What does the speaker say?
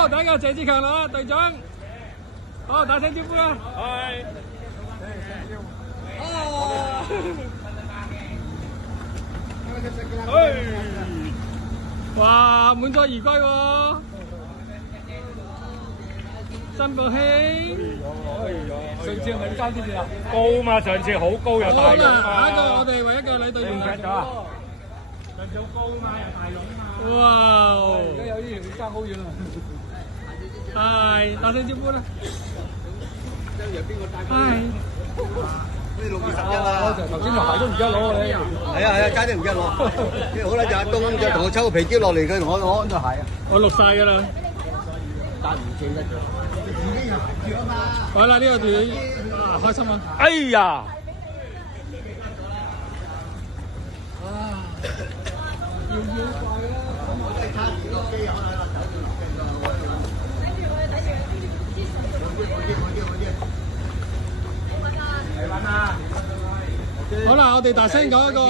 好，第一個謝志強啦，隊長。好，打聲招呼啦。係。哇，滿載而歸喎！曾國興。上次係咪爭啲啊？高嘛，上次好高又大好啦，勇嘛。下一個我哋唯一嘅女隊員。唔記得咗啊？上次好高嘛，又大勇嘛。哇！而家有啲爭好遠啦。係，打聲招呼啦。係。呢6月11啦，頭先條鞋都唔記得攞啊你。係啊，街都唔記得攞。好啦，就阿東就同我抽個皮膠落嚟，佢同我攞對鞋啊。我錄晒㗎啦。但唔記得咗，自己有鞋著啊嘛。好啦，呢個團開心啊！哎呀！好啦，我哋大聲講一個